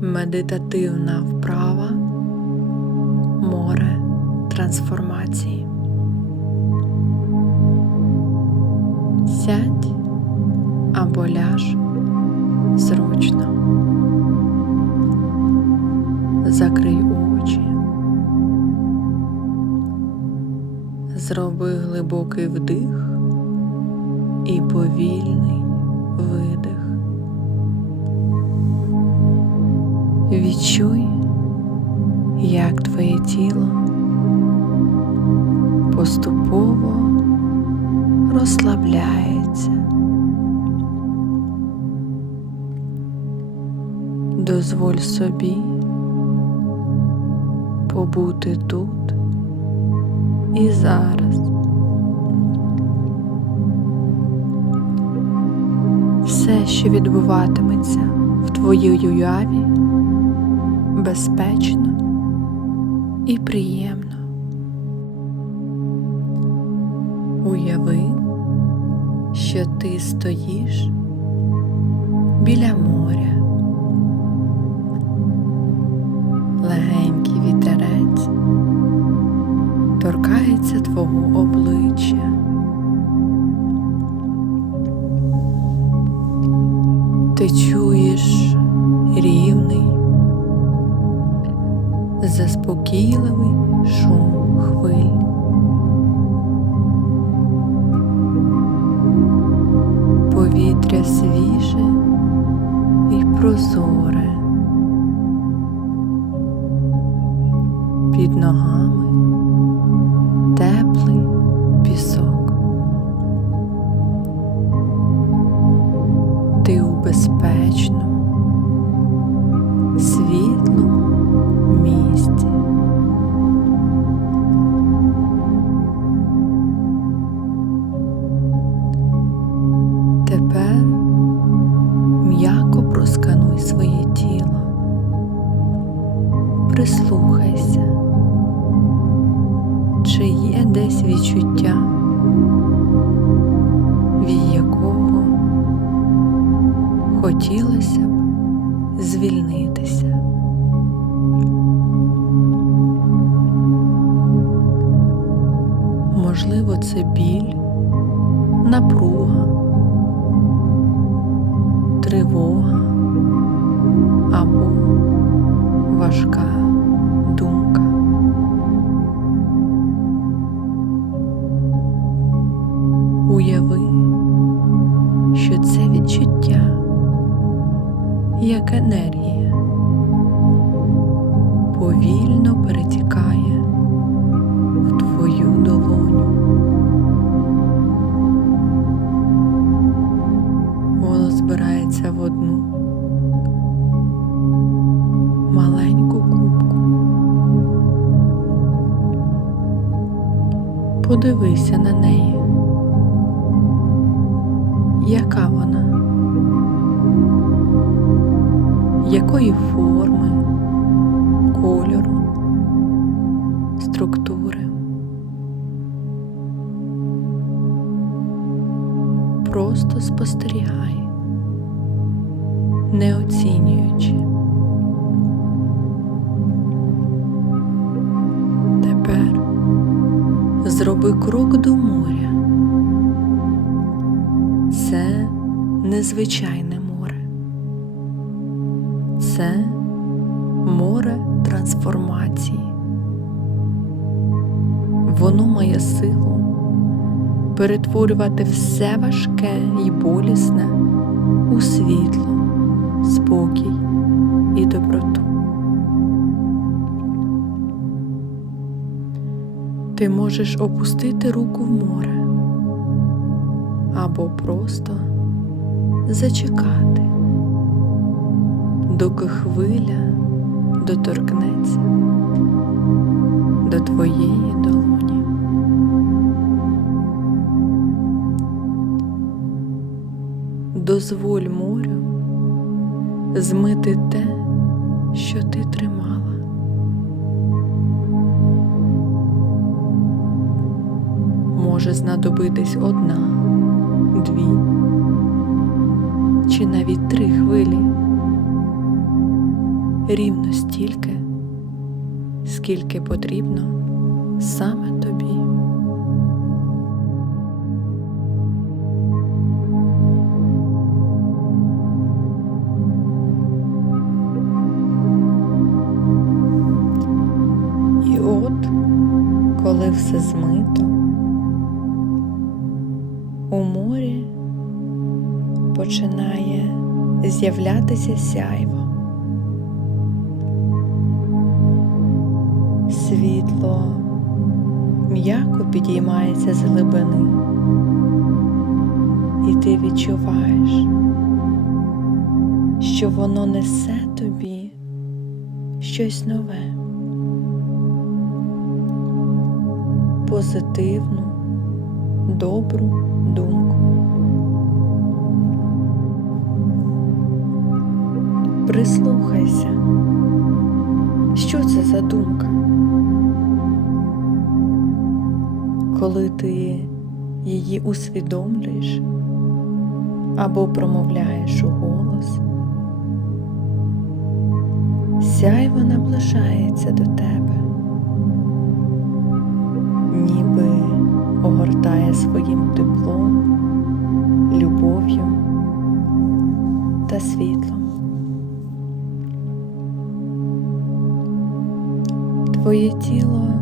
Медитативна вправа море трансформації. Сядь або ляж зручно. Закрий очі. Зроби глибокий вдих і повільний Відчуй, як твоє тіло поступово розслабляється. Дозволь собі побути тут і зараз. Все, що відбуватиметься в твоїй уяві, безпечно і приємно. Уяви, що ти стоїш біля моря. Легенький вітерець торкається твого обличчя. Ти чуєш рівний, заспокійливий шум хвиль. Повітря свіже і прозоре. Під ногами теплий пісок. Ти у безпечному, хотілося б звільнитися. Можливо, це біль, напруга, тривога або важка повільно перетікає в твою долоню. Воно збирається в одну маленьку кубку. Подивися на неї. Яка вона? Якої форми, кольору, структури? Просто спостерігай, не оцінюючи. Тепер зроби крок до моря. Це незвичайне море. Це трансформації. Воно має силу перетворювати все важке і болісне у світло, спокій і доброту. Ти можеш опустити руку в море або просто зачекати, доки хвиля доторкнеться до твоєї долоні. Дозволь морю змити те, що ти тримала. Може знадобитись одна, дві чи навіть три хвилі. Рівно стільки, скільки потрібно саме тобі. І от, коли все змито, у морі починає з'являтися сяйво. Світло м'яко підіймається з глибини, і ти відчуваєш, що воно несе тобі щось нове, позитивну, добру думку. Прислухайся, що це за думка? Коли ти її усвідомлюєш або промовляєш у голос, сяйво наближається до тебе, ніби огортає своїм теплом, любов'ю та світлом. Твоє тіло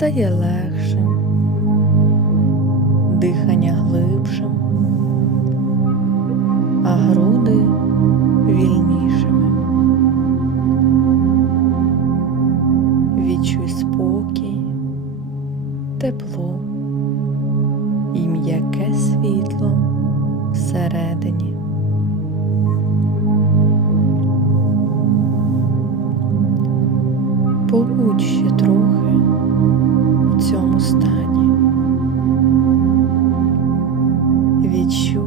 стає легшим, дихання глибшим, а груди вільнішими. Відчуй спокій, тепло і м'яке світло всередині. Побудь ще трохи цьому стані. Відчуй,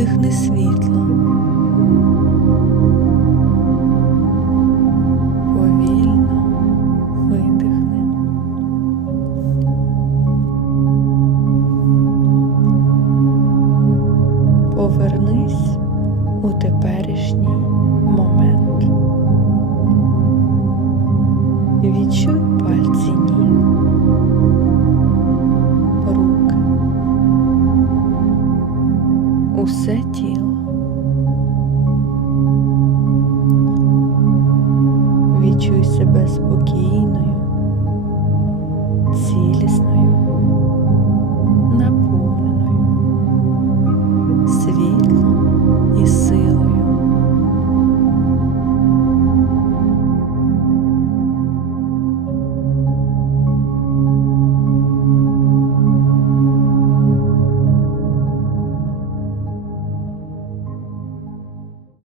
Вдихни світло. Повільно видихни. Повернись у теперішній o sete é